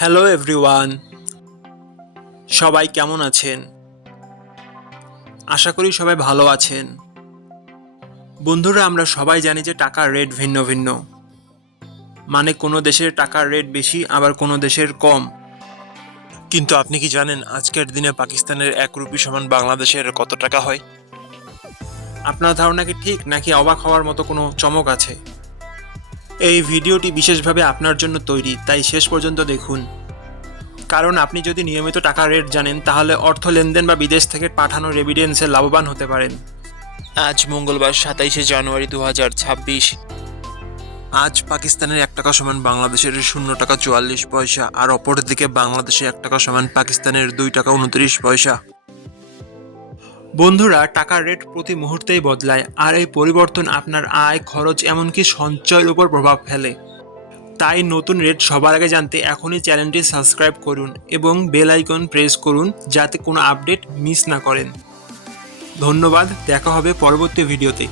Hello everyone, সবাই কেমন আছেন? আশা করি সবাই ভালো আছেন। বন্ধুরা, আমরা সবাই জানি যে টাকার রেট ভিন্ন ভিন্ন। মানে কোনো দেশের টাকার রেট বেশি, আবার কোনো দেশের কম। কিন্তু আপনি কি জানেন আজকের দিনে পাকিস্তানের 1 রুপি সমান বাংলাদেশের কত টাকা হয়? আপনার ধারণা কি ঠিক, নাকি অবাক হওয়ার মতো কোনো চমক আছে? এই ভিডিওটি বিশেষভাবে আপনার জন্য তৈরি, তাই শেষ পর্যন্ত দেখুন। কারণ আপনি যদি নিয়মিত টাকার রেট জানেন, তাহলে অর্থ লেনদেন বা বিদেশ থেকে পাঠানো রেমিটেন্সে লাভবান হতে পারেন। আজ মঙ্গলবার 27শে জানুয়ারি 2026। আজ পাকিস্তানের 1 টাকা সমান বাংলাদেশের 0 টাকা 44 পয়সা, আর অপরদিকে বাংলাদেশে 1 টাকা সমান পাকিস্তানের 2 টাকা 29 পয়সা। বন্ধুরা, টাকার রেট প্রতি মুহূর্তেই বদলায়, আর এই পরিবর্তন আপনার আয়, খরচ, এমনকি সঞ্চয়ের উপর প্রভাব ফেলে। তাই নতুন রেট সবার আগে জানতে এখনই চ্যানেলটি সাবস্ক্রাইব করুন এবং বেল আইকন প্রেস করুন, যাতে কোনো আপডেট মিস না করেন। ধন্যবাদ, দেখা হবে পরবর্তী ভিডিওতে।